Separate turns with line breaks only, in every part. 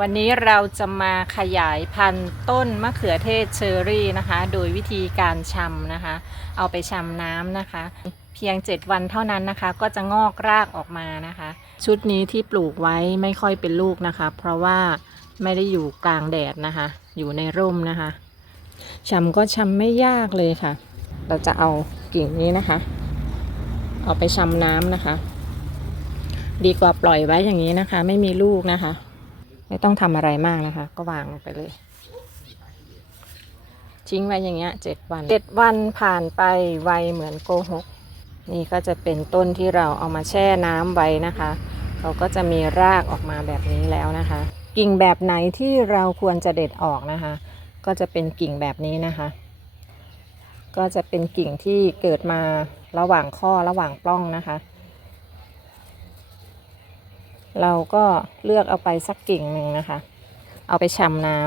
วันนี้เราจะมาขยายพันธุ์ต้นมะเขือเทศเชอรี่นะคะ โดยวิธีการชำนะคะ เอาไปชำน้ำนะคะ เพียง 7 วันเท่านั้นนะคะ ก็จะงอกรากออกมานะคะ ชุดนี้ที่ปลูกไว้ไม่ค่อยเป็นลูกนะคะ เพราะว่าไม่ได้อยู่กลางแดดนะคะ อยู่ในร่มนะคะชำก็ชำไม่ยากเลยค่ะ เราจะเอากิ่งนี้นะคะ เอาไปชำน้ำนะคะ ดีกว่าปล่อยไว้อย่างนี้นะคะ ไม่มีลูกนะคะ ไม่ต้องทำอะไรมากนะคะ ก็วางลงไปเลยทิ้งไว้อย่างเงี้ยเจ็ดวันเจ็ดวันผ่านไปไวเหมือนโกหก นี่ก็จะเป็นต้นที่เราเอามาแช่น้ำไว้นะคะเขาก็จะมีรากออกมาแบบนี้แล้วนะคะ กิ่งแบบไหนที่เราควรจะเด็ดออกนะคะ ก็จะเป็นกิ่งแบบนี้นะคะ ก็จะเป็นกิ่งที่เกิดมาระหว่างข้อระหว่างปล้องนะคะ เราก็เลือกเอาไปสักกิ่งหนึ่งนะคะ เอาไปชำน้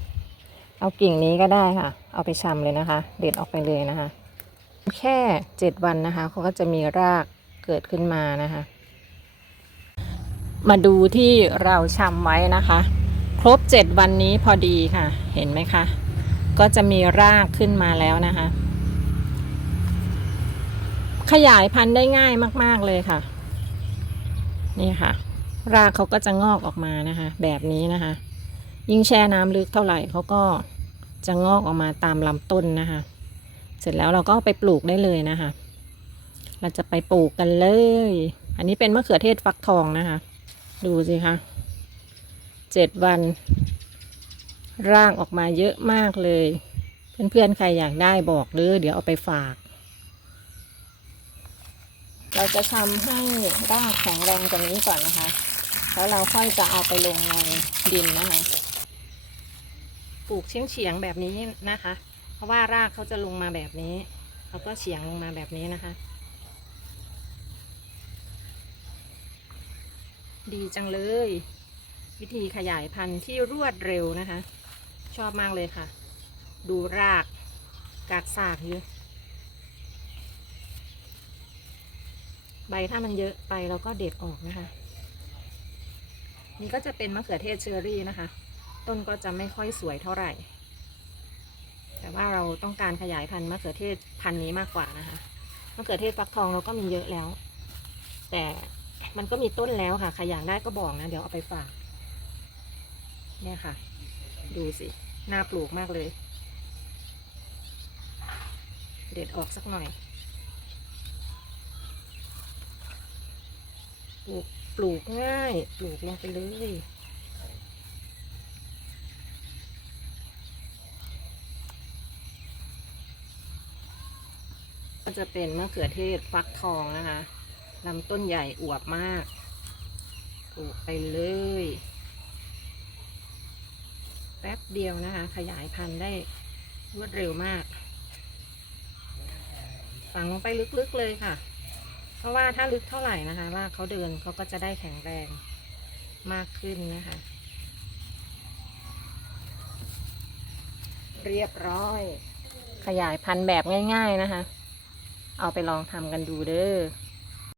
ำเอากิ่งนี้ก็ได้ค่ะ เอาไปชำเลยนะคะ เด็ดออกไปเลยนะคะ แค่เจ็ดวันนะคะเขาก็จะมีรากเกิดขึ้นมานะคะ มาดูที่เราชำไว้นะคะ ครบเจ็ดวันนี้พอดีค่ะ เห็นไหมคะ ก็จะมีรากขึ้นมาแล้วนะคะ ขยายพันธุ์ได้ง่ายมาก ๆเลยค่ะ นี่ค่ะ รากเขาก็จะงอกออกมานะคะ แบบนี้นะคะ ยิ่งแช่น้ำลึกเท่าไหร่เขาก็จะงอกออกมาตามลำต้นนะคะ เสร็จแล้วเราก็ไปปลูกได้เลยนะคะ เราจะไปปลูกกันเลย อันนี้เป็นมะเขือเทศฟักทองนะคะ ดูสิคะเจ็ดวันรากออกมาเยอะมากเลย เพื่อนๆ ใครอยากได้บอกเลยเดี๋ยวเอาไปฝาก เราจะทำให้รากแข็งแรงกว่านี้ก่อนนะคะ แล้วเราค่อยจะเอาไปลงในดินนะคะ ปลูกเฉียงเฉียงๆแบบนี้นะคะ เพราะว่ารากเขาจะลงมาแบบนี้เขาก็เฉียงลงมาแบบนี้นะคะ ดีจังเลย วิธีขยายพันธุ์ที่รวดเร็วนะคะ ชอบมากเลยค่ะ ดูรากกาดสากเยอะ ใบถ้ามันเยอะไปเราก็เด็ดออกนะคะ นี่ก็จะเป็นมะเขือเทศเชอรี่นะคะ ต้นก็จะไม่ค่อยสวยเท่าไหร่ แต่ว่าเราต้องการขยายพันธุ์มะเขือเทศพันธุ์นี้มากกว่านะคะมะเขือเทศฟักทองเราก็มีเยอะแล้ว แต่มันก็มีต้นแล้วค่ะใครอยากได้ก็บอกนะ เดี๋ยวเอาไปฝากเนี่ยค่ะ ดูสิ น่าปลูกมากเลย เด็ดออกสักหน่อย ป ลูกปลูกง่าย ปลูกลงไปเลยก็จะเป็นมะเขือเทศฟักทองนะคะลำต้นใหญ่อวบมาก ปลูกไปเลย แป๊บเดียวนะคะ ขยายพันธุ์ได้รวดเร็วมาก ฝังลงไปลึกๆเลยค่ะ เพราะว่าถ้าลึกเท่าไหร่นะคะรากเขาเดินเขาก็จะได้แข็งแรงมากขึ้นนะคะ เรียบร้อย ขยายพันธุ์แบบง่าย ๆนะคะ เอาไปลองทำกันดูเด้อ